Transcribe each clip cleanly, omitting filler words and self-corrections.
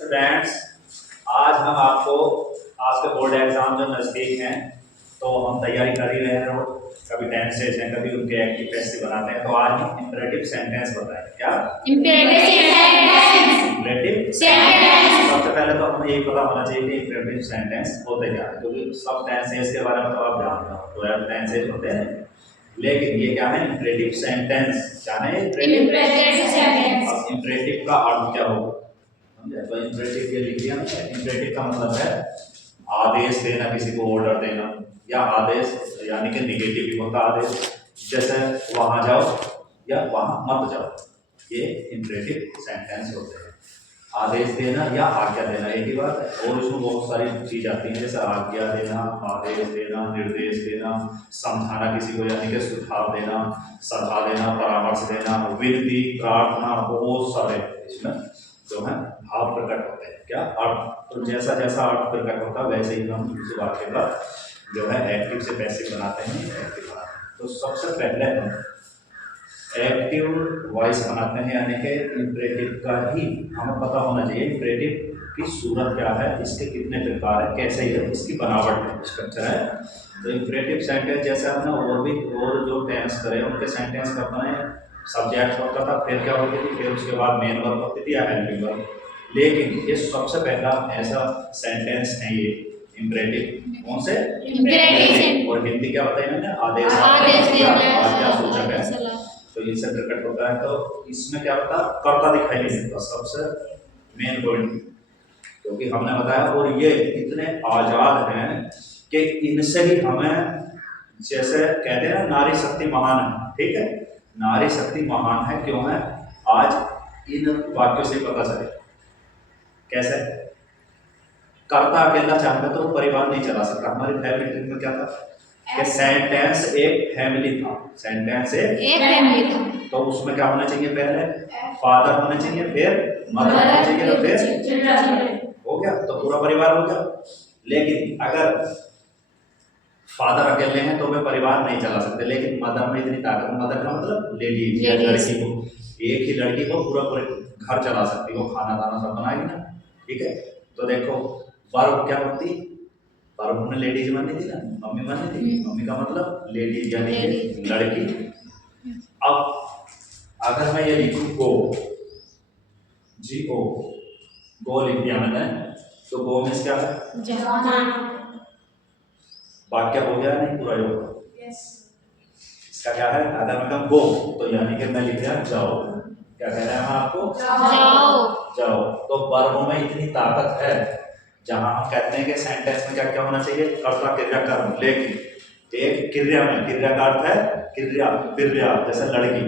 Friends, आज हम आपको आपके बोर्ड एग्जाम जो नज़दीक हैं तो हम तैयारी कर ही रहे हैं। और कभी टेंसेज हैं, कभी उनके एक्टिव टेस्ट बनाते हैं। तो आज हम इंपरेटिव सेंटेंस बताएं। क्या इंपरेटिव सेंटेंस? सबसे पहले तो हमें यही पता होना चाहिए कि इंपरेटिव सेंटेंस होते क्या है, क्योंकि सब टेंसेज के बारे में तो आप जानते हो, 12 टेंसेज होते हैं। लेकिन ये क्या है? Imperative sentence. क्या है इंपरेटिव सेंटेंस? अब इंपरेटिव का अर्थ क्या होगा? तो इंपरेटिव ये लिख दिया ना। इंपरेटिव का मतलब है आदेश देना, किसी को ऑर्डर देना, या आदेश यानी कि निगेटिव भी होता आदेश, जैसे वहां जाओ या वहां मत जाओ। ये इंपरेटिव सेंटेंस होते हैं। आदेश देना या आज्ञा देना एक ही बात है। और इसमें बहुत सारी चीज आती है, जैसे आज्ञा देना, आदेश देना, निर्देश देना, समझाना किसी को यानी कि सुझाव देना, सलाह देना, परामर्श देना, विनती, प्रार्थना, बहुत सारे इसमें जो है भाव प्रकट होते हैं। क्या अर्थ? तो जैसा जैसा अर्थ प्रकट होता है वैसे ही हम उस वाक्य का जो है एक्टिव से पैसिव बनाते हैं, एक्टिव बनाते हैं। तो सबसे पहले हम एक्टिव वॉइस बनाते हैं, यानी कि इंपरेटिव का ही हमें पता होना चाहिए इंपरेटिव की सूरत क्या है, इसके कितने प्रकार है, कैसे है, इसकी बनावट है, स्ट्रक्चर है। तो इंपरेटिव सेंटेंस जैसे हमने और भी और जो टेंस करे उनके सेंटेंस का अपना सब्जेक्ट होता था, फिर क्या होती थी, फिर उसके बाद मेन वर्ब होती थी या हेल्पिंग वर्ब। लेकिन ये सबसे पहला ऐसा सेंटेंस है ये इंपरेटिव। कौन से? इंपरेटिव। और हिंदी क्या होता है इन्होंने? आदेश, आज्ञा सूचक है। तो ये सब प्रकट होता है। तो इसमें क्या होता है? कर्ता दिखाई नहीं देता, सबसे मेन पॉइंट, क्योंकि हमने बताया। और ये इतने आजाद हैं कि इनसे ही हमें, जैसे कहते हैं ना, नारी शक्ति महान है। ठीक है, नारी शक्ति महान है क्यों है? आज इन वाक्यों से पता चले। कैसे? कर्ता अकेला चाहता तो परिवार नहीं चला सकता। हमारी फैमिली में क्या था कि सेंटेंस एक फैमिली था, सेंटेंस एक फैमिली था। तो उसमें क्या होना चाहिए? पहले फादर होना चाहिए, फिर मदर होना चाहिए, तो फिर हो गया, तो पूरा परिवार हो गया। लेकिन अगर फादर अकेले हैं तो वे परिवार नहीं चला सकते। लेकिन मदर में इतनी ताकत, मदर का मतलब लेडीज या लड़की को, एक ही लड़की को पूरा घर चला सकती है, वो खाना दाना सब बनाएगी ना। ठीक है, तो देखो वर्ब क्या होती? वर्ब में लेडीज मानी थी ना, मम्मी मानी थी। मम्मी का मतलब लेडीज यानी कि लड़की। अब अगर मैं ये लिखूं गो, GO, गो लिख दिया मैंने, तो गो में क्या है? वाक्य हो गया नहीं पूरा योग? इसका क्या है? अगर मैं कहूं गो तो यानी कि मैं लिख दिया जाओ। क्या कह रहे हैं हम आपको? जाओ। जाओ। तो वर्बों में इतनी ताकत है, जहां हम कहते हैं कि सेंटेंस में क्या क्या होना चाहिए? कर्ता, क्रिया, कर्म। लेकिन एक क्रिया में, क्रिया का अर्थ है क्रिया, क्रिया, जैसे लड़की।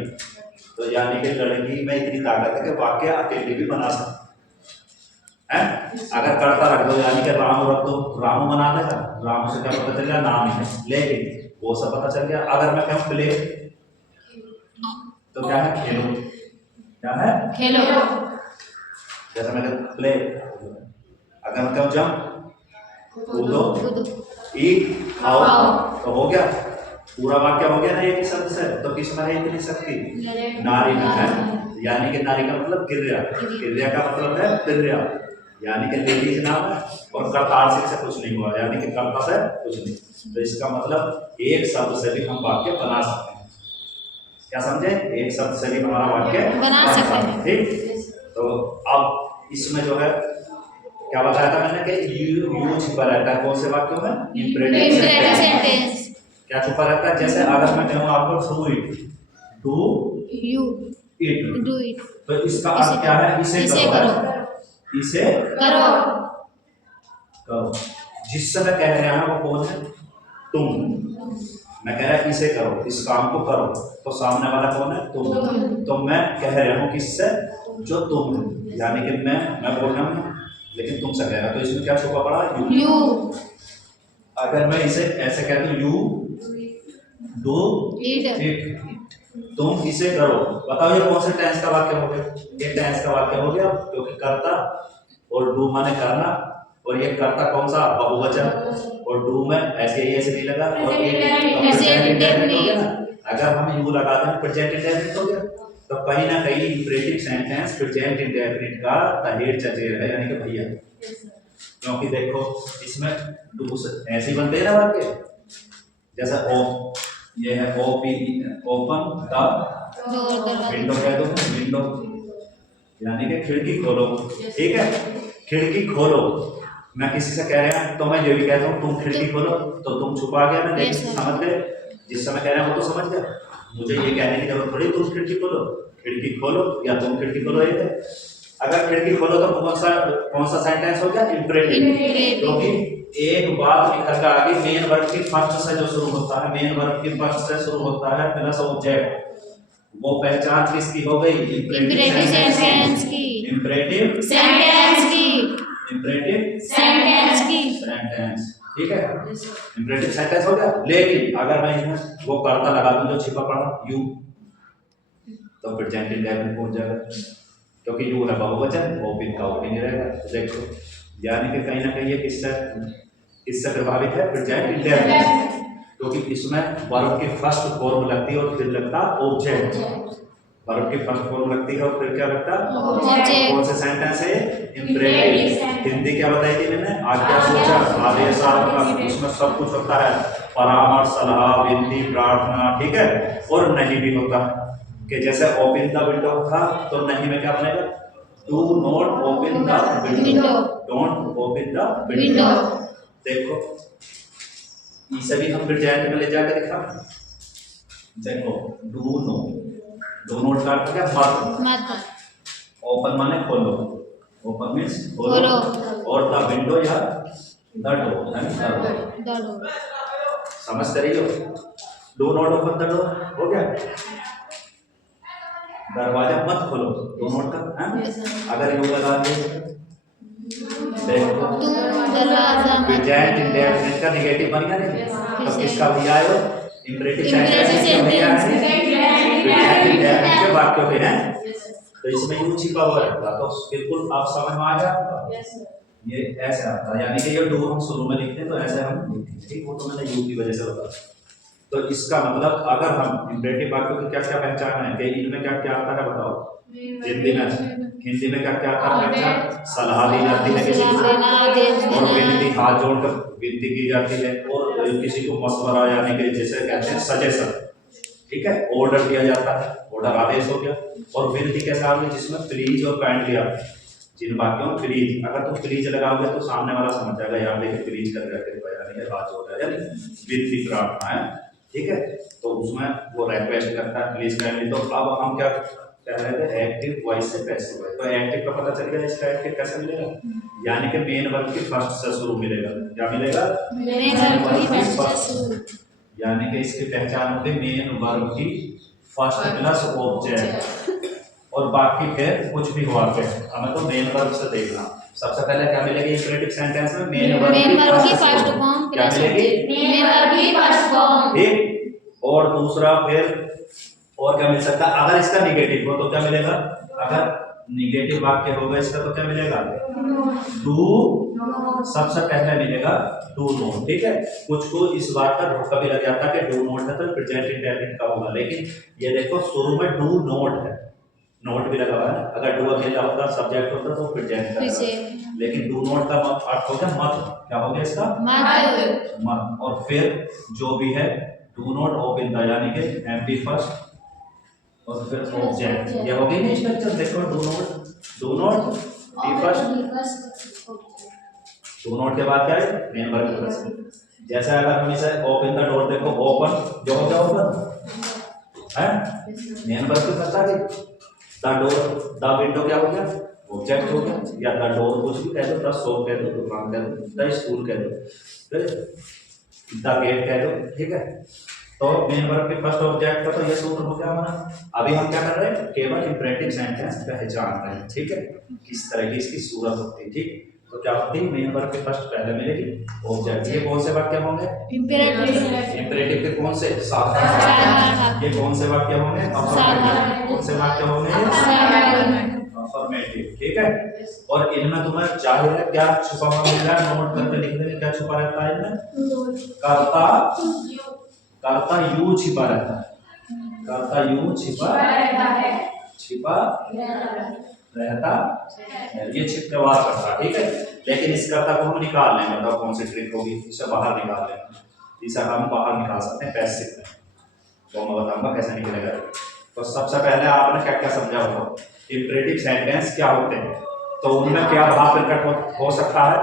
तो यानी कि लड़की में इतनी ताकत है कि वाक्य अकेले भी बना सकते है। अगर कर्ता रख दो यानी कि राम रख दो, रामू बना देगा। रामू से क्या पता चल गया? नाम है। लेकिन वो सब पता चल गया। अगर मैं कहूं प्ले तो क्या है? खेलो। क्या है? खेलो। जैसे मैं कहूं प्ले, अगर मैं कहूं जंप, कूदो, ईट, खाओ, तो हो गया, पूरा वाक्य हो गया ना एक ही शब्द से। तो किसमें है इतनी शक्ति? नारी में है। यानी कि नारी का मतलब क्रिया, क्रिया का मतलब है क्रिया, यानी कि लेडीज नाम है। और कर्तार्थिक से कुछ नहीं हुआ, यानी कि कर्ता से कुछ नहीं। तो इसका मतलब एक शब्द से भी हम वाक्य बना सकते हैं। क्या समझे? एक शब्द से भी हमारा वाक्य बना सकते हैं। ठीक, तो अब इसमें जो है क्या बताया था मैंने कि यू छुपा रहता है। कौन से वाक्यों में? Imperative sentence. क्या छुपा रहता है? जैसे अगर मैं कहूं आपको do it, do you it, do it, तो इसका अर्थ क्या है? इसे करो, इसे करो, करो। जिससे मैं कह रहा हूं वो कौन है? तुम। मैं कह रहा इसे करो, इस काम को करो, तो सामने वाला कौन है? तुम। तो मैं कह रहा हूं किससे? जो तुम है, यानी कि मैं बोल रहा हूं लेकिन तुमसे कह रहा। तो इसमें क्या छुपा पड़ा? यू। अगर मैं इसे ऐसे कह दूं, यू डू इट, तुम इसे करो, बताओ ये कौन से टेंस का वाक्य हो गया? ये टेंस का वाक्य हो गया, क्योंकि कर्ता और डू माने करना, और ये कर्ता कौन सा? बहुवचन, और डू में ऐसे ही ऐसे नहीं लगा, और प्रेजेंट इंडेफिनिट हो गया ना। अगर हम यू लगा दें प्रेजेंट इंडेफिनिट हो गया। तो कहीं ना कहीं इंपरेटिव सेंटेंस प्रेजेंट इंडेफिनिट का तहेर चचेर है, यानी कि भैया। क्योंकि देखो इसमें ऐसे बनते हैं ना वाक्य, जैसा ओ, ये है ओपी, ओपन द विंडो कह दो, विंडो यानी कि खिड़की खोलो, ठीक है, खिड़की खोलो। मैं किसी से कह रहा हूँ तो मैं ये भी कहता हूँ तुम खिड़की खोलो, तो तुम छुपा गया, मैं लेकिन समझ गए, जिस समय कह रहा हूँ वो तो समझ गया, मुझे ये कहने की जरूरत थोड़ी तुम खिड़की खोलो, खिड़की खोलो या तुम खिड़की खोलो, ये है। अगर खिड़की खोलो तो कौन सा सेंटेंस हो गया, इंपरेटिव, क्योंकि एक बात निकल कर आगे मेन वर्ब के फर्स्ट से जो शुरू होता है, मेन वर्ब के फर्स्ट से शुरू होता है प्लस ऑब्जेक्ट, वो पहचान किसकी हो गई, इंपरेटिव सेंटेंस की, इंपरेटिव सेंटेंस की, इंपरेटिव सेंटेंस की, सेंटेंस, ठीक है, इंपरेटिव सेंटेंस हो गया। लेकिन अगर मैं इसमें वो कर्ता लगा दूं जो छिपा पड़ा यू, तो फिर प्रेजेंट इंडेफिनिट पहुंच जाएगा, क्योंकि यू है बहुवचन, वो भी का भी नहीं रहेगा। तो देखो यानी कि कहीं ना कहीं ये किससे प्रभावित है, प्रेजेंट इंडेफिनिट, क्योंकि इसमें वर्ब की फर्स्ट फॉर्म लगती है और फिर लगता ऑब्जेक्ट, वर्ब की फर्स्ट फॉर्म लगती है और फिर क्या लगता ऑब्जेक्ट। कौन से सेंटेंस है, इंपरेटिव। हिंदी क्या बताई थी मैंने, आज्ञा सूचक, आदेशात्मक, उसमें सब कुछ होता है, परामर्श, सलाह, विनती, प्रार्थना, ठीक है, और नहीं भी होता कि जैसे ओपन द विंडो था तो नहीं में क्या बनेगा, do not open the window, don't open the window. देखो इसे भी हम प्रेजेंट में ले जाकर दिखा, देखो डू नॉट का अर्थ क्या, मत, ओपन माने खोलो, ओपन मींस खोलो, और द विंडो या द डोर है ना, समझते रही हो, do not open the door हो गया, दरवाजा मत खोलो, डू नॉट का है। अगर यू लगा दे, देखो प्रेजेंट इंडेफिनिट का नेगेटिव बन गया नहीं, तो किसका भैया आयो, इंपरेटिव सेंटेंस का भैया है, प्रेजेंट इंडेफिनिट के वाक्यों के हैं, तो इसमें यू छिपा हुआ रहता, तो बिल्कुल आप समझ में आ गया, ये ऐसे आता है, यानी कि ये डू हम शुरू में लिखते हैं तो ऐसे हम लिखते हैं, ठीक, वो तो मैंने यू की वजह से बताया। तो इसका मतलब अगर हम इंपरेटिव वाक्यों की क्या क्या पहचान है कि इनमें क्या क्या आता है बताओ, हिंदी में क्या क्या आता है पहचान, सलाह दी जाती है किसी को, और विनती, हाथ जोड़कर विनती की जाती है, और किसी को मशवरा यानी कि जैसे कहते हैं सजेशन, ठीक है, ऑर्डर दिया जाता है, ऑर्डर आदेश हो गया, और विनती कैसा आ गया जिसमें प्लीज और काइंडली आते हैं, जिन वाक्यों में प्लीज, अगर तुम प्लीज लगाओगे तो सामने वाला समझ जाएगा यार देखिए प्लीज कर रहा है, यानी कि हाथ जोड़ रहा है, विनती प्रार्थना है, ठीक है, तो उसमें वो रिक्वेस्ट करता है प्लीज काइंडली। तो अब हम क्या कह रहे थे, एक्टिव वॉइस से पैसिव वॉइस, तो एक्टिव का पता चल गया, इसका एक्टिव कैसे मिलेगा, यानी कि मेन वर्ब की फर्स्ट से शुरू मिलेगा, क्या मिलेगा, मेन वर्ब की फर्स्ट, यानी कि इसकी पहचान होती है मेन वर्ब की फर्स्ट प्लस ऑब्जेक्ट, और बाकी फिर कुछ भी हुआ फिर हमें तो मेन वर्ब से देखना। सबसे पहले क्या मिलेगी इंपरेटिव सेंटेंस में, मेन वर्ब की फर्स्ट फॉर्म, क्या मिलेगी, मेन वर्ब की फर्स्ट फॉर्म, ठीक, और दूसरा फिर और क्या मिल सकता है, अगर इसका निगेटिव हो तो क्या मिलेगा, अगर निगेटिव वाक्य होगा इसका तो क्या मिलेगा, डू, सबसे पहले मिलेगा डू नॉट, ठीक है, कुछ को इस बात का धोखा भी लग जाता है कि डू नॉट है तो प्रेजेंट इंडेफिनिट का होगा, लेकिन ये देखो शुरू में डू नॉट है, नोट भी लगा हुआ है, अगर डू अकेला होता सब्जेक्ट होता तो प्रेजेंट का, लेकिन डू नॉट का अर्थ हो गया मत, क्या हो गया इसका, मत, और फिर जो भी है डू नॉट ओपन द, यानी कि एमपी फर्स्ट, और फिर ऑब्जेक्ट, ये हो गई ना स्ट्रक्चर, देखो do not be first, do not के बाद क्या है, मेन वर्ब की फर्स्ट, जैसे अगर हम इसे ओपन द डोर, देखो ओपन जो हो गया ओपन है, मेन वर्ब की फर्स्ट आ गई, द डोर, द विंडो क्या हो गया, ऑब्जेक्ट हो गया, या द डोर कुछ भी कह दो, द शॉप कह दो, दुकान कह दो, द स्कूल कह दो, द गेट कह दो, ठीक है, तो मेन वर्ब के फर्स्ट ऑब्जेक्ट का तो ये सूत्र हो गया हमारा। अभी हम क्या कर रहे हैं, केवल इंपरेटिव सेंटेंस पहचान रहे हैं, ठीक है, किस तरह की इसकी सूरत होती है, ठीक, तो क्या होती है, मेन वर्ब के फर्स्ट पहले मिलेगी ऑब्जेक्ट, ये कौन से वाक्य होंगे, इंपरेटिव के कौन से, साधारण, ये कौन से वाक्य होंगे, अफर्मेटिव, कौन से वाक्य होंगे, अफर्मेटिव, ठीक है, और इनमें तुम्हें जाहिर है क्या छुपा हुआ मिल रहा है, नोट करके लिखने में क्या छुपा रहता है इनमें, कर्ता यू छिपा रहता है, कर्ता यू छिपा रहता है, छिपा रहता है, ये छिप के वार करता, ठीक है। लेकिन इस कर्ता को हम निकाल लेंगे, बताओ कौन सी ट्रिक होगी, इसे बाहर निकाल लेंगे, इसे हम बाहर निकाल सकते हैं पैसिव में, तो मैं बताऊंगा कैसे निकलेगा। तो सबसे पहले आपने क्या क्या समझा होगा, इंपरेटिव सेंटेंस क्या होते हैं, तो उनमें क्या भाव प्रकट हो सकता है,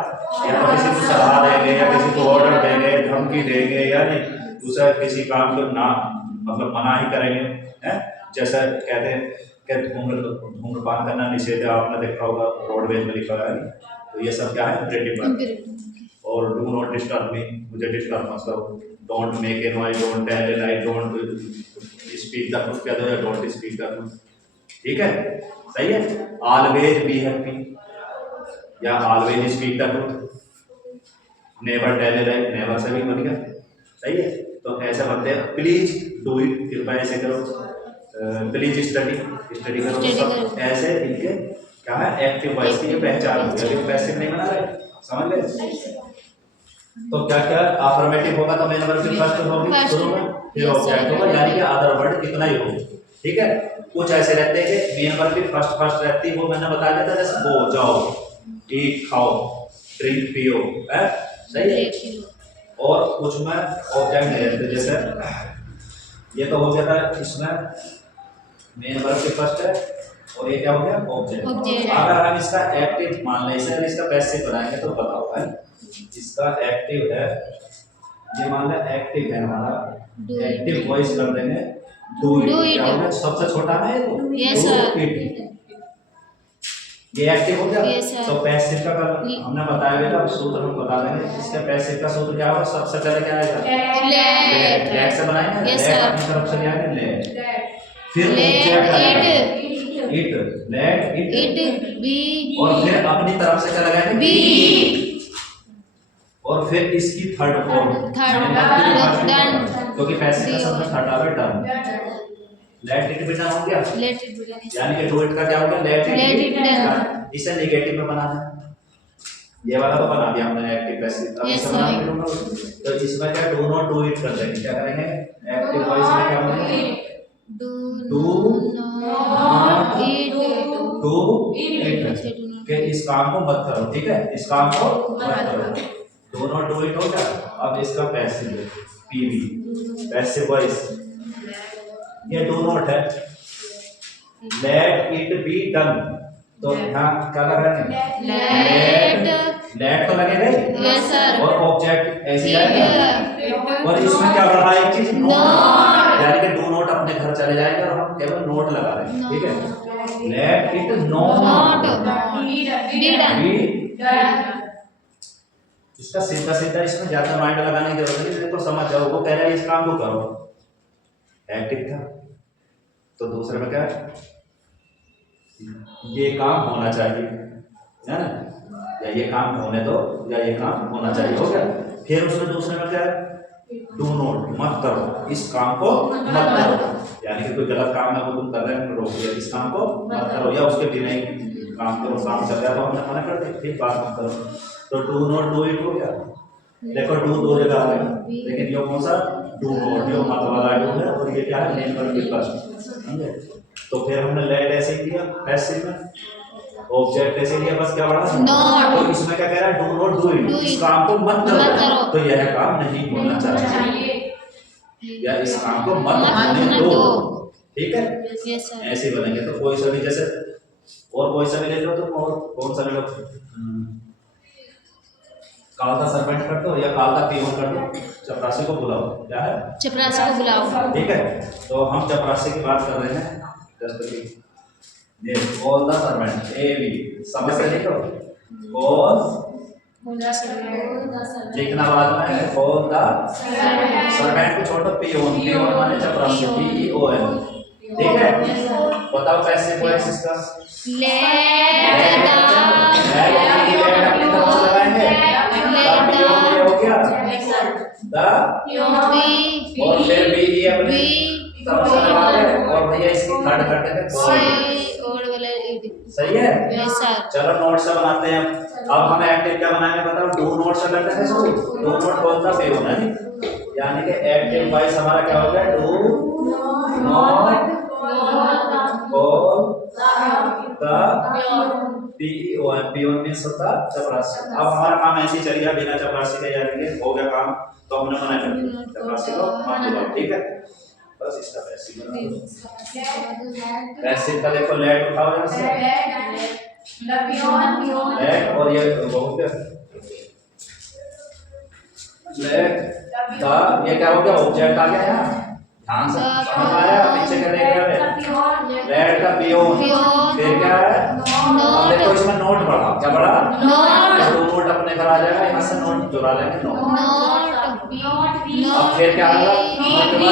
या तो किसी को सलाह देंगे, या किसी को ऑर्डर देंगे, धमकी देंगे, या नहीं दूसरा किसी काम को ना मतलब मना ही करेंगे, हैं। जैसा कहते हैं कि धूम्रपान करना निषेध है, आपने देखा होगा रोडवेज में लिखा है, तो ये सब क्या है इंपरेटिव। और डू नॉट डिस्टर्ब मी, मुझे डिस्टर्ब मतलब don't make a noise, don't tell a lie, don't speak the truth कह दो, या डोंट स्पीक द ट्रूथ, ठीक है, सही है। ऑलवेज बी हैप्पी या always speak the truth, never tell a lie, never से भी बन गया, सही है। तो ऐसे बनते हैं, प्लीज डू इट, कृपया ऐसे करो, प्लीज स्टडी करो, सब ऐसे इनके क्या है एक्टिव वॉइस की ये पहचान होगी, अभी पैसिव नहीं बना रहे, समझ गए। तो क्या क्या अफर्मेटिव होगा, तो मेन वर्ब की फर्स्ट होगी शुरू में, फिर ऑब्जेक्ट होगा, यानी कि अदर वर्ड कितना ही होगा, ठीक है। कुछ ऐसे रहते हैं कि मेन वर्ब की फर्स्ट रहती है, वो मैंने बता दिया था, जैसे गो जाओ, ईट खाओ, ड्रिंक पियो, है सही है। और कुछ में ऑब्जेक्ट नहीं रहते, जैसे ये तो हो गया था, इसमें मेन वर्ब की फर्स्ट है, और ये क्या हो गया ऑब्जेक्ट। अगर हम इसका एक्टिव मान लें, इसे इसका पैसिव बनाएंगे तो बताओ, है इसका एक्टिव है, ये मान लें एक्टिव है हमारा, एक्टिव वॉइस कर देंगे डू इट, क्या हो गया सबसे छोटा है ये, तो यस सर, ये एक्टिव हो गया। yes, तो पैसिव का हमने बताया था, सूत्र हम बता देंगे, इसका पैसिव का सूत्र क्या होगा, सबसे पहले क्या आएगा, लेट से बनाएंगे, yes, लेट अपनी तरफ से क्या है लेट, फिर लेट इट बी, और फिर अपनी तरफ से क्या लगाएंगे बी, और फिर इसकी थर्ड फॉर्म डन, क्योंकि पैसिव का शब्द थर्ड आ गया done, let it be done हो गया, लेट इट बी, यानी कि डू इट का क्या हो गया लेट इट डन, इसे नेगेटिव में बनाना है, ये वाला तो बना दिया हमने एक्टिव पैसिव, अब इसे बना के दूंगा, तो इसमें क्या डू नॉट डू इट कर देंगे, क्या करेंगे एक्टिव वॉइस में क्या करेंगे डू नॉट डू इट, कि इस काम को मत करो, ठीक है, इस काम को मत करो, डू नॉट डू इट हो गया। अब इसका पैसिव है पीवी, पैसिव वॉइस, ये डू नॉट है, लेट इट बी डन, तो यहाँ क्या लगाएंगे लेट तो लगेगा यस सर, और ऑब्जेक्ट ऐसे आएगा, और इसमें क्या बढ़ा एक चीज नोट, यानी कि डू नॉट अपने घर चले जाएंगे और हम केवल नोट लगा रहे हैं, ठीक है, late it not be done, इसका सीधा सीधा इसमें ज्यादा माइंड लगाने की जरूरत नहीं, देखो समझ जाओ, वो कह रहा है इस काम को करो, एक्टिव था, तो दूसरे में क्या है ये काम होना चाहिए, है ना, या ये काम होने दो, या ये काम होना चाहिए, हो गया। फिर उसमें दूसरे में क्या है डू नॉट, मत करो, इस काम को मत करो, यानी कि कोई गलत काम है वो तुम कर रहे हो रोक दिया, इस काम को मत करो, या उसके बिना ही काम करो, काम चल रहा है तो हमने मना कर दिया, ठीक बात मत करो, तो डू नॉट डू इट हो गया। देखो डू दो जगह आ गया, लेकिन ये कौन सा डू नॉट, ये मत वाला डू है, और ये क्या है मेन वर्ब के फर्स्ट, समझे। तो फिर हमने लेट ऐसे ही किया पैसिव में, ऑब्जेक्ट ऐसे लिया, बस क्या बढ़ा नॉट, तो इसमें क्या कह रहा है डू नॉट डू इट, इस काम को मत करो, तो यह काम नहीं होना चाहिए, या इस काम को मत होने दो, ठीक है, यस सर, ऐसे बनेंगे। तो कोई सा भी जैसे और कोई सा भी ले लो, तो और कौन सा ले लो, काल का सर्वेंट कर दो या काल का पीओन कर दो, चपरासी को बुलाओ, क्या है चपरासी को बुलाओ, ठीक है। तो हम चपरासी की बात कर रहे हैं, just all the servant A B, समझ से लिखो ऑल, लिखना बाद में है ऑल द सर्वेंट को छोड़ो, पीओन, पीओन माने चपरासी, पी ओ एन, ठीक है। बताओ पैसे वॉइस इसका लेट अपनी तरफ से लगाएंगे, पीओन हो गया द, और फिर बी ये अपनी तरफ से लगा रहे, और भैया इसकी थर्ड कर देते सही है, यस सर। चलो नोट से बनाते हैं। अब हम एक्टिव क्या बनाएंगे बताओ, डू नोट से करते हैं शुरू, डू नोट कौन सा पे होना है, यानी कि एक्टिव वॉइस हमारा क्या हो गया do not call the peon means होता चपरासी। अब हमारा काम ऐसे ही चल गया, बिना चपरासी के जाएंगे, हो गया काम, तो हमने मना कर दिया चपरासी को मत बुलाओ, ठीक है। बस इसका पैसिव बना दो। पैसिव का देखो लेट उठाओ यहाँ से, लेट, और ये हो गया लेट द, ये क्या हो गया, ऑब्जेक्ट आ गया यहाँ, ध्यान से समझ में आया, पीछे क्या देख रहे हैं, लेट द पियोन, फिर क्या है, अब देखो इसमें नोट बढ़ा, क्या बढ़ा, दो नोट अपने घर आ जाएगा, यहाँ से नोट चुरा लेंगे, नोट, अब फिर क्या आएगा, नोट बी,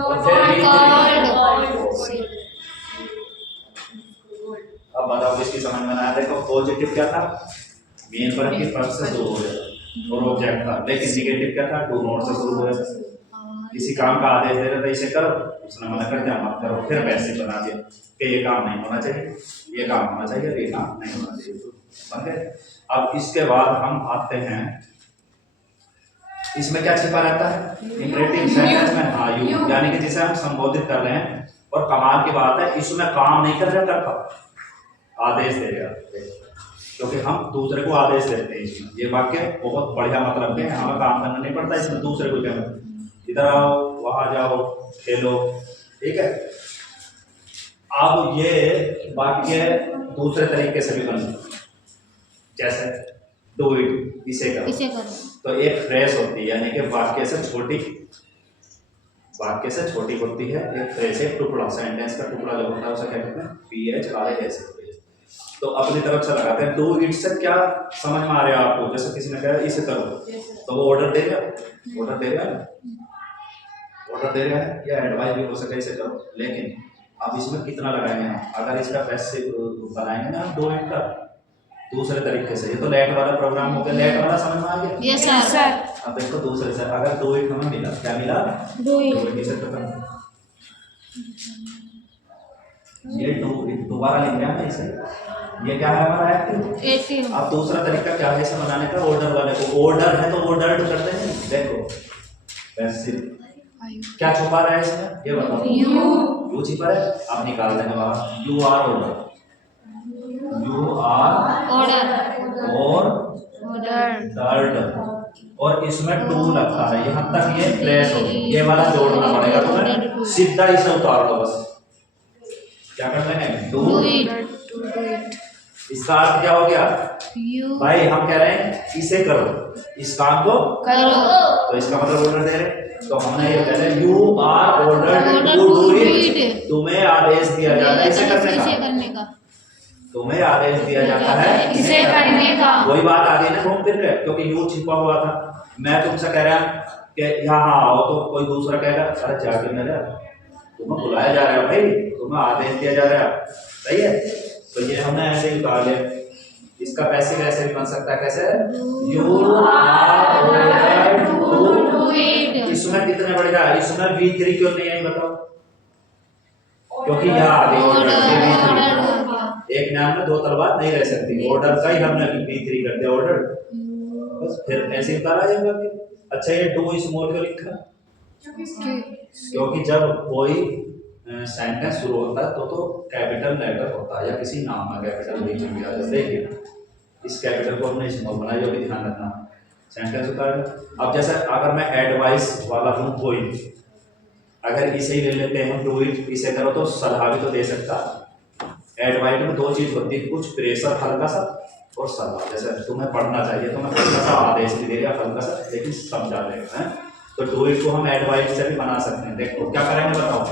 और फिर बी, अब बताओ इसकी समझ में आया। देखो पॉजिटिव क्या था, मेन वर्ब की फर्स्ट से शुरू हो गया और ऑब्जेक्ट था, लेकिन नेगेटिव क्या था, डू नॉट से शुरू हो गया। किसी काम का आदेश दे रहा था, इसे करो, उसने मना कर दिया मत करो, फिर पैसे बना दिया कि ये काम नहीं होना चाहिए, ये काम होना चाहिए, ये काम नहीं होना चाहिए, तो बन गए। अब इसके बाद हम आते हैं, इसमें क्या छिपा रहता है इंपरेटिव सेंटेंस में, हाँ यू, यानी कि जिसे हम संबोधित कर रहे हैं, और कमाल की बात है इसमें काम नहीं कर रहा, करता आदेश दे रहा, क्योंकि हम दूसरे को आदेश देते हैं इसमें। ये वाक्य बहुत बढ़िया मतलब है, हमें काम करना नहीं पड़ता, इसमें दूसरे को कहना, इधर आओ, वहां जाओ, खेलो, ठीक है। अब ये वाक्य दूसरे तरीके से भी बन सकता है, जैसे डू इट, इसे करो, तो एक फ्रेज होती है, यानी कि वाक्य से छोटी होती है एक फ्रेज, एक टुकड़ा, सेंटेंस का टुकड़ा जो होता है उसे क्या कहते हैं, PHRAS। तो अपनी तरफ से लगाते हैं, डू इट से क्या समझ में आ रहा है आपको, जैसे किसी ने कहा इसे करो, तो वो ऑर्डर दे रहा है, ऑर्डर दे रहा है, या एडवाइस भी हो सके इसे करो, लेकिन अब इसमें कितना लगाएंगे हम, अगर इसका पैसिव बनाएंगे ना डू इट का दूसरे तरीके से, ये तो लेट वाला प्रोग्राम हो गया, लेट वाला समझ में आ गया, यस सर। अब इसको दूसरे से, अगर डू इट हमें मिला, क्या मिला, डू इट, इसे तो करना, ये डू इट दोबारा लिख रहे हैं इसे, ये क्या है हमारा एक्टिव। अब दूसरा तरीका क्या है इसे बनाने का, ऑर्डर वाले को, ऑर्डर है तो ऑर्डर करते हैं, देखो पैसिव क्या छुपा रहा है इसमें, ये बताओ, यू छिपा है, आप निकाल देंगे बाहर, यू आर ऑर्डर, और इसमें टू लगता है, यहाँ तक ये फ्लैश हो, ये वाला जोड़ना पड़ेगा तुम्हें, सीधा इसे उतार दो बस, क्या कर लेंगे, डू इट, इसका अर्थ क्या हो गया, भाई हम कह रहे हैं इसे करो, इस काम को करो, तो इसका मतलब ऑर्डर दे रहे, तो हमने ये कह रहे you are ordered to do it, तुम्हें आदेश दिया जाता है इसे करने का, तुम्हें आदेश दिया जाता है इसे करने का। वही बात आ गई ना घूम फिर के, क्योंकि यू छिपा हुआ था, मैं तुमसे कह रहा कि यहाँ आओ, तो कोई दूसरा कहेगा अरे जाके मेरे, तुम्हें बुलाया जा रहा है भाई, तुम्हें आदेश दिया जा रहा है, सही है, तो ये हमने ऐसे ही उतार लिया। इसका पैसिव ऐसे भी बन सकता है, कैसे, you are ordered to do it, इसमें कितने बढ़ेगा, इसमें V3 क्यों नहीं आई बताओ, क्योंकि यहाँ आगे ऑर्डर, एक नाम में दो तलवार नहीं रह सकती, ऑर्डर का ही हमने V3 कर दिया ऑर्डर, बस फिर ऐसे ही उतारा जाएगा। अच्छा ये डू स्मॉल क्यों लिखा, क्योंकि जब कोई सेंटेंस शुरू होता है तो कैपिटल लेटर होता है, या किसी नाम में कैपिटल बीच में आ जाता है, देखिए इस कैपिटल को हमने स्मॉल बनाया, जो भी ध्यान रखना, सेंटेंस उतारेगा। अब जैसे अगर मैं एडवाइस वाला हूँ कोई, अगर इसे ही ले लेते हैं डू इट, इसे करो, तो सलाह भी तो दे सकता है, एडवाइस में दो चीज होती है, कुछ प्रेशर हल्का सा और सलाह, जैसे तुम्हें पढ़ना चाहिए तो मैं हल्का सा आदेश भी दे रहा, हल्का सा लेकिन समझा देगा है, तो डू इट को हम एडवाइस से भी बना सकते हैं। देखो क्या करेंगे बताओ,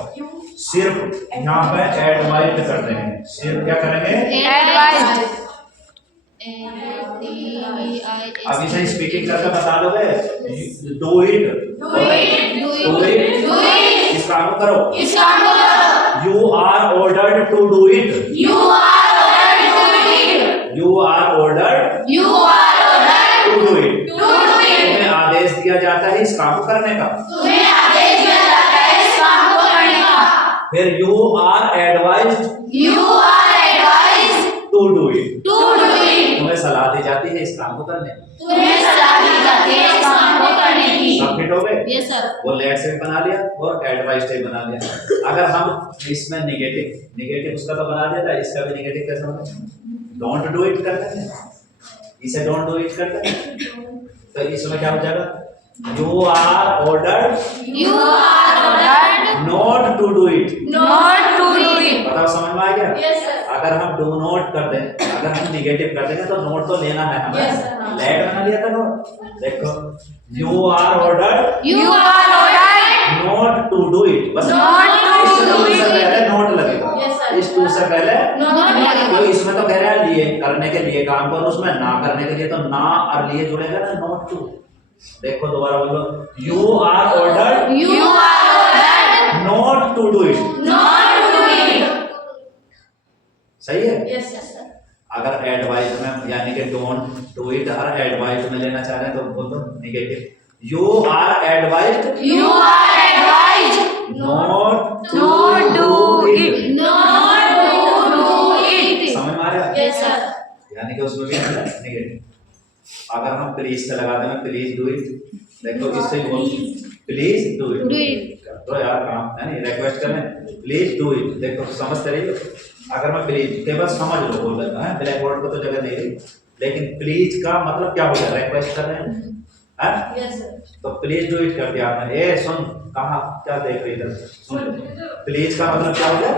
सिर्फ यहाँ पे एडवाइस कर देंगे, सिर्फ क्या करेंगे एडवाइस, अब इसे स्पीकिंग करके बता दोगे, डू इट, इस काम को करो, you are ordered to do it, you are ordered to do it, तुम्हें आदेश दिया जाता है इस काम को करने का, फिर you are advised to do it, तुम्हें सलाह दी जाती जाती है इस काम को करने। तुम्हें सलाह दी जाती है इस काम को करने की। सब फिट हो गए? Yes sir. वो लेट स्टेट बना लिया और एडवाइस स्टेट बना लिया। अगर हम इसमें नेगेटिव उसका तो बना दिया था, इसका भी नेगेटिव कैसे होगा? डोंट डू इट करते हैं, इसे डोंट डू इट करते हैं, तो इसमें क्या हो जाएगा? You are ordered You are ordered not to do it. not to do it. बताओ समझ में आ गया? Yes sir. अगर हम डू नॉट कर दें, अगर हम निगेटिव कर देंगे तो नोट तो लेना है हमें। Yes, sir. लेट बना लिया था नोट। देखो you are ordered You are ordered not to do it, बस not to do इस से it. पहले नोट लगेगा। Yes, sir. इस टू से पहले Not तो इसमें तो कह रहा है लिए करने के लिए काम करो, उसमें ना करने के लिए तो ना और लिए जुड़ेगा ना, नॉट टू। देखो दोबारा बोलो, you are ordered You are ordered not to do it. not to do it. सही है? Yes sir. अगर एडवाइस में यानी कि डोंट डू इट और एडवाइस में लेना चाह रहे हैं तो बोल दो negative. You are advised You are advised not not do it. Not to do it. समझ में आ रहा है? Yes sir. यानी कि उसमें भी नेगेटिव। अगर हम प्लीज से लगा दें, प्लीज डू इट, देखो इससे बोल please do it. Do it. तो यार काम है नहीं, रिक्वेस्ट करें प्लीज डू इट। देखो समझते रहिए, अगर मैं प्लीज केवल समझ लो बोल रहा है, ब्लैक बोर्ड पे तो जगह नहीं रही, लेकिन प्लीज का मतलब क्या हो गया? रिक्वेस्ट कर रहे हैं, हैं? Yes sir. तो प्लीज डू इट कर दिया आपने। ए सुन, कहाँ क्या देख रही इधर, सुन। प्लीज का मतलब क्या हो गया?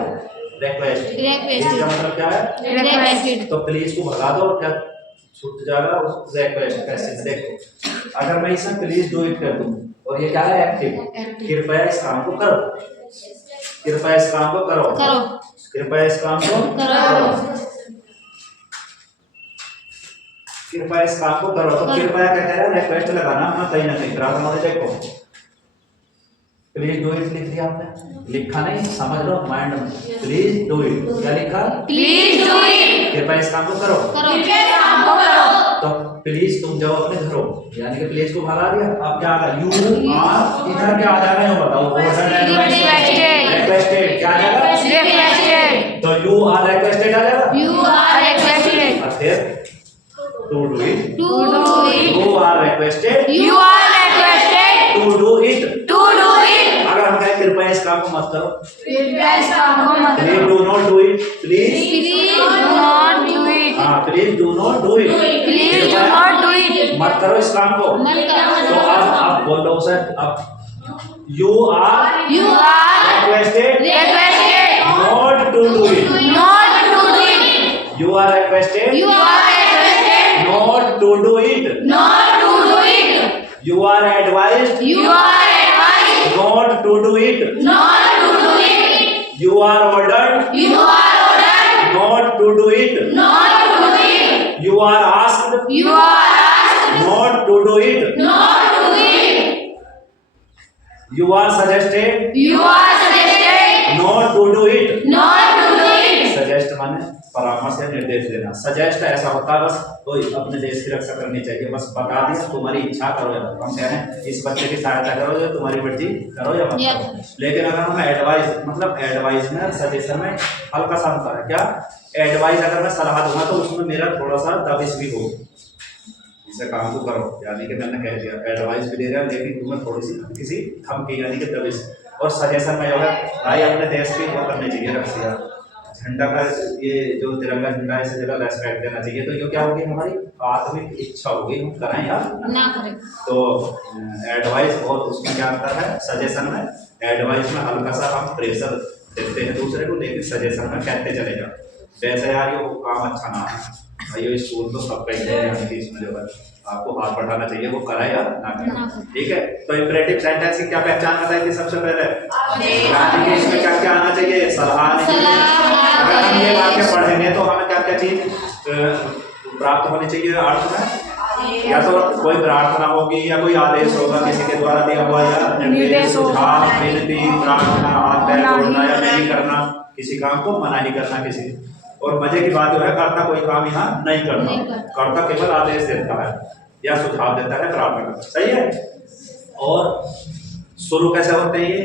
रिक्वेस्ट। Request. इसका मतलब क्या है? Requested. तो प्लीज को भगा दो और क्या छूट जाएगा? उस रिक्वेस्ट पैसेज। देखो अगर मैं इसमें प्लीज डू इट कर दूं और ये क्या है? एक्टिव। कृपया इस काम को करो, कृपया इस काम को करो, करो। कृपया इस काम को करो। कृपया इस काम को करो। तो कृपया क्या कह रहा है? रिक्वेस्ट लगाना अपना कहीं ना कहीं करा था। देखो प्लीज डू इट लिख दिया आपने, लिखा नहीं, समझ लो माइंड में। प्लीज डू इट क्या लिखा? Please do it. कृपया इस काम को करो। करो। कृपया इस काम को करो। तो प्लीज तुम जाओ अपने घरों, यानी कि प्लीज को भगा दिया। अब क्या आ गया? यू आर, इधर क्या आ जाएगा ये बताओ? रिक्वेस्टेड क्या आ जाएगा? Requested. तो यू आर रिक्वेस्टेड आ जाएगा। You are are requested. और फिर to do it, to do it. You are requested You are requested टू do it. to do it. अगर हम कहें कृपया इस काम को मत करो, कृपया इस काम को मत प्लीज करो. Do not do it, please Please do not do it. हाँ please do not do it, Please do not do it. मत करो इस काम को। मन तो करो। अब बोल लो सर, अब you are You are requested requested not to do it, not to do it. You are requested You are requested not to do it, not to do it. You are advised You are advised not to do it, not to do it. You are ordered You are ordered not to do it, not to do it. You are asked You are asked not to do it, not to do it. You are suggested You are suggested not to do it. not to do it. Suggest माने परामर्श या निर्देश देना। Suggest ऐसा होता है बस कोई अपने देश की रक्षा करनी चाहिए, बस बता दिया तुम्हारी इच्छा करो या मत। हम कह रहे हैं इस बच्चे की सहायता करो या तुम्हारी मर्जी करो या मत करो। लेकिन अगर हम एडवाइस मतलब एडवाइस में सजेशन में हल्का सा अंतर है। क्या? एडवाइस अगर मैं सलाह दूंगा तो उसमें मेरा थोड़ा सा दबिश भी हो, इसे काम को करो, यानी कि मैंने कह दिया एडवाइस भी दे रहा लेकिन तुम्हें थोड़ी सी किसी धमकी यानी कि दबिश। और सजेशन में जो है भाई अपने देश की वो करनी चाहिए रक्षा, झंडा का ये जो तिरंगा झंडा है इसे जगह रेस्पेक्ट देना चाहिए। तो ये क्या होगी? हमारी आत्मिक इच्छा होगी, हम कराएं यार ना करें। तो एडवाइस और उसमें क्या अंतर है? सजेशन में एडवाइस में हल्का सा हम प्रेशर देते हैं दूसरे को, लेकिन सजेशन में कहते चले जाओ वैसे यार ये वो काम अच्छा ना है भाई, ये स्कूल तो सब कहीं है, यानी कि इसमें जो है आपको हाथ बढ़ाना चाहिए, वो कराए या ना करें। ठीक है, तो इंपरेटिव सेंटेंस की क्या पहचान बताई थी सबसे पहले? यानी कि इसमें क्या क्या आना चाहिए? सलाह आनी चाहिए। अगर हम ये वाक्य पढ़ेंगे तो हमें क्या क्या चीज प्राप्त होनी चाहिए अर्थ में? या तो कोई प्रार्थना होगी या कोई आदेश होगा किसी के द्वारा दिया हुआ, या निर्देश, सुझाव, विनती, प्रार्थना, हाथ पैर जोड़ना या नहीं करना किसी काम को, मना ही करना किसी। और मजे की बात जो है करता कोई काम यहाँ नहीं करता, करता केवल आदेश देता है या सुझाव देता है, प्रार्थना। सही है। और शुरू कैसे होते हैं ये?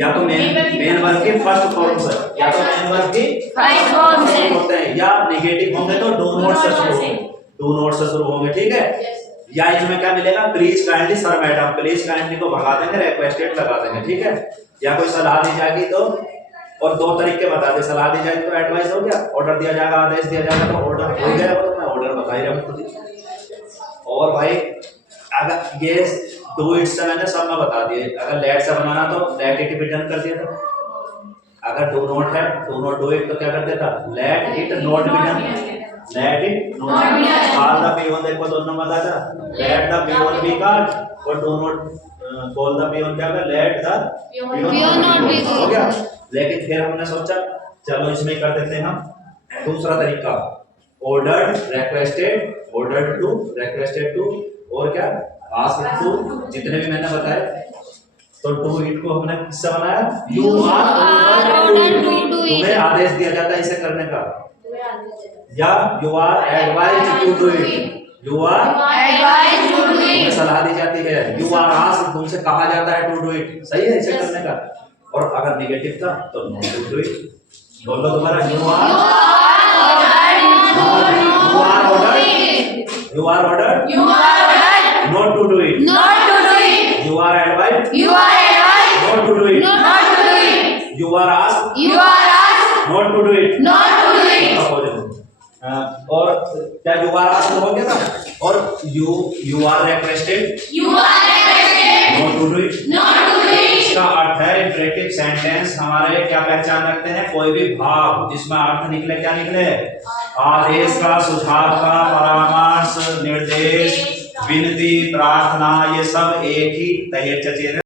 या तो मेन वर्ब की फर्स्ट फॉर्म से, या तो मेन वर्ब की फर्स्ट फॉर्म से होते हैं, या नेगेटिव होंगे तो डू नॉट से शुरू होंगे। डू नॉट से शुरू होंगे, ठीक है। या इसमें क्या मिलेगा, please kindly sir madam, please kindly को भगा देंगे, रिक्वेस्टेड लगा देंगे, ठीक है। या कोई सलाह दी जाएगी तो, और दो तरीके बता दे, सलाह दी जाएगी तो एडवाइस हो गया, ऑर्डर दिया जाएगा, आदेश दिया जाएगा तो ऑर्डर हो गया, वो तो मैं ऑर्डर बता ही रहा हूँ खुद ही। और भाई अगर ये डू इट से मैंने सब में बता दिए, अगर लेट से बनाना तो लेट इट बी डन कर दिया था, अगर डू नॉट है डू नॉट डू इट तो क्या कर देता, let it not be done, let it not call the peon, देखो दोनों बता था, let the peon be called और do not call the peon, क्या कर let the peon not be हो गया। लेकिन फिर हमने सोचा चलो इसमें कर देते हैं हम दूसरा तरीका, ordered, requested, ordered to, requested to, और क्या आस्क्ड टू, जितने भी मैंने बताए। तो टू इट को हमने किससे बनाया, you are ordered to do it, तुम्हें आदेश दिया जाता है इसे करने का, या you are advised to do it, you are advise to do तुम्हें इट, सलाह दी जाती है, यू आर आस्क्ड, तुमसे कहा जाता है टू डू इट, सही है इसे करने का। और अगर नेगेटिव था तो नॉट टू डू इट, बोलो दोबारा, you are ordered, you are ordered you are ordered not to do it, not to do it, you are advised you are advise not to do it, not to do it, you are asked you are asked not to do it, not to do it, और क्या you are asked हो गया था, और you are requested you are requested not to do it. Not to do it. इसका अर्थ है imperative sentence हमारे क्या पहचान रखते हैं, कोई भी भाव जिसमें अर्थ निकले, क्या निकले, आदेश का, सुझाव का, परामर्श, निर्देश, विनती, प्रार्थना, ये सब एक ही तय चचेरे